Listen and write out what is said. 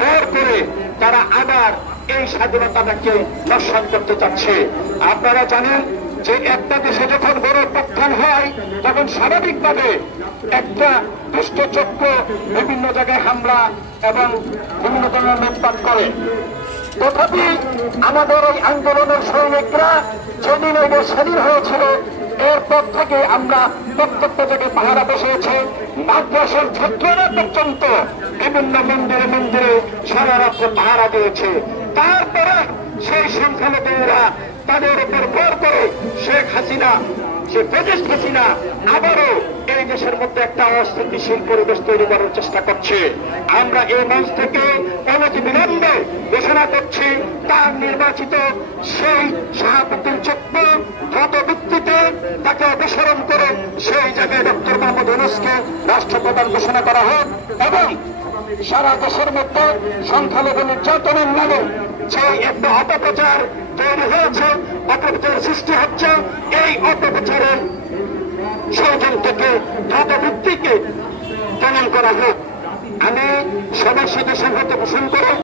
বের করে তারা আবার এই স্বাধীনতাটাকে নস্যাৎ করতে চাচ্ছে। আপনারা জানেন যে একটা দেশে যখন বড় অভ্যুত্থান হয় তখন স্বাভাবিকভাবে একটা দুষ্টচক্র বিভিন্ন জায়গায় হামলা এবং বিভিন্ন ধরনের লুটপাট করে। তথাপি আমাদের এই আন্দোলনের সৈনিকরা যেদিন এই দেশ স্বাধীন হয়েছিল এরপর থেকে আমরা প্রত্যেকটা জায়গায় পাহারা বসিয়েছে। মাদ্রাসার ছাত্ররা পর্যন্ত বিভিন্ন মন্দিরে মন্দিরে সারা রাত্রে পাহারা দিয়েছে। তারপরে সেই সংখ্যালঘুরা তাদের উপর ভর করে শেখ হাসিনা, সে ফ্যাসিস্ট হাসিনা আবারও এই দেশের মধ্যে একটা অস্থিতিশীল পরিবেশ তৈরি করার চেষ্টা করছে। আমরা এই মঞ্চ থেকে অনতিবিলম্বে ঘোষণা করছি তার নির্বাচিত সেই শাহাবুদ্দিন চক্র দ্রুত ভিত্তিতে তাকে অপসারণ করে সেই জায়গায় ডক্টর মোহাম্মদ ইউনূসকে রাষ্ট্রপ্রধান ঘোষণা করা হোক এবং সারা দেশের মধ্যে সংখ্যালঘু নির্যাতনের নামে যে একটা অপপ্রচার তৈরি হয়েছে, অপপ্রচার সৃষ্টি হচ্ছে, এই অপপ্রচারের ষড়যন্ত্রকে দ্রুত ভিত্তিকে দমন করা হোক। আমি সবার সাথে সংহত পোষণ করে